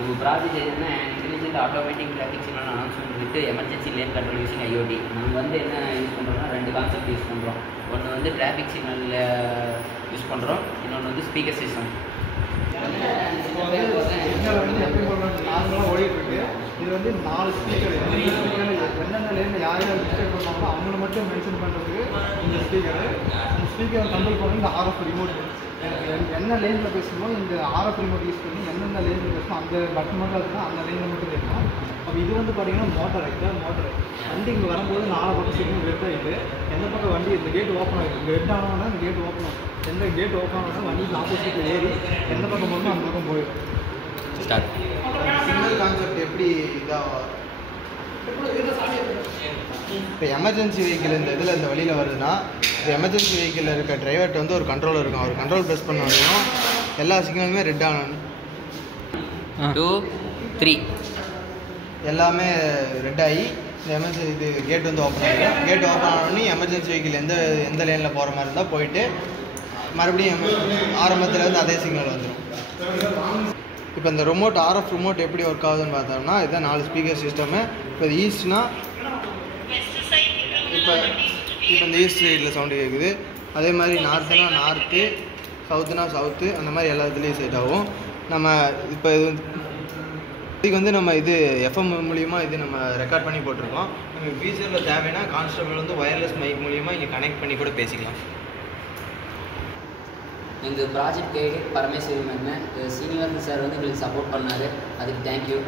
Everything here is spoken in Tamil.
நம்ம ப்ராஜெக்ட் எதுனா intelligent automatic traffic signal announcement with emergency lane control using IOT. நம்ம வந்து என்ன யூஸ் பண்ணுறோம்னா 2 கான்செப்ட் யூஸ் பண்ணுறோம். ஒன்று வந்து டிராஃபிக் சிக்னலில் யூஸ் பண்ணுறோம், இன்னொன்று வந்து ஸ்பீக்கர் சிஸ்டம். சிக்னல் வந்து எப்பயும் நார்மலாக ஓடிட்டுருக்கு. இது வந்து 4 ஸ்பீக்கர், எந்தெந்த லேனில் யார் யார் மிஸ்டேக் பண்ணாங்களோ அவங்கள மட்டும் மென்ஷன் பண்ணுறதுக்கு இந்த ஸ்பீக்கரு. இந்த ஸ்பீக்கரை கண்ட்ரோல் பண்ணி இந்த ஆர்எஃப் ரிமோட், என்ன லேனில் பேசணுமோ இந்த ஆர்எஃப் ரிமோட் யூஸ் பண்ணி எந்தெந்த லேனில் பேசணும் அந்த பட்டன் மட்டும் இருக்குன்னா அந்த லேனில் மட்டும் கேட்கணும். அப்போ இது வந்து பார்த்தீங்கன்னா மோட்டர் வண்டி இங்கே வரும்போது 4 பக்கம் சிக்னல் ரெட் ஆகிட்டு எந்த பக்கம் வண்டி இந்த கேட் ஓப்பன் ஆகிடும். இந்த ரெட் ஆனோன்னா இந்த கேட் ஓப்பன் ஆகும். எந்த கேட் ஓப்பன் ஆனோன்னா வண்டிக்கு ஆப்போசிட்டில் ஏறி எந்த பக்கம் போகணும் அந்த பக்கம் போயிடும். சிக்னல் கான்செப்ட் எப்படி இதாக இப்போ எமர்ஜென்சி வெஹிக்கிள் இந்த இதில் இந்த வழியில் வருதுன்னா இப்போ எமர்ஜென்சி வெஹிக்கிளில் இருக்க டிரைவர்கிட்ட வந்து ஒரு கண்ட்ரோலர் இருக்கும். அவர் கண்ட்ரோல் ப்ரெஸ் பண்ண வரையும் எல்லா சிக்னலுமே ரெட் ஆகணும். 2 3 எல்லாமே ரெட் ஆகி இந்த எமர்ஜென்சி இது கேட் வந்து ஓப்பன் ஆகிடும். கேட் ஓப்பன் ஆனோடனே எமர்ஜென்சி வெஹிக்கிள் எந்த லேனில் போகிற மாதிரி இருந்தால் போயிட்டு மறுபடியும் ஆரம்பத்தில் இருந்து அதே சிக்னல் வந்துடும். இப்போ இந்த ரிமோட் ஆர்எஃப் ரிமோட் எப்படி ஒர்க் ஆகுதுன்னு பார்த்தோம்னா இதுதான் 4 ஸ்பீக்கர் சிஸ்டமு. இப்போ இது ஈஸ்ட்னா இப்போ இந்த ஈஸ்ட் சைடில் சவுண்டு கேட்குது. அதே மாதிரி நார்த்துனா நார்த்து, சவுத்துனா சவுத்து, அந்த மாதிரி எல்லா இதுலேயும் செட் ஆகும். நம்ம இப்போ இதுக்கு வந்து நம்ம இது எஃப்எம் மூலிமா இது நம்ம ரெக்கார்ட் பண்ணி போட்டிருக்கோம். நம்ம ஃபியூச்சரில் தேவைன்னா கான்ஸ்டபிள் வந்து ஒயர்லெஸ் மைக் மூலிமா இங்கே கனெக்ட் பண்ணி கூட பேசிக்கலாம். எங்கள் project guide Parameswari ma'am senior sir வந்து எங்களுக்கு சப்போர்ட் பண்ணார், அதுக்கு தேங்க்யூ.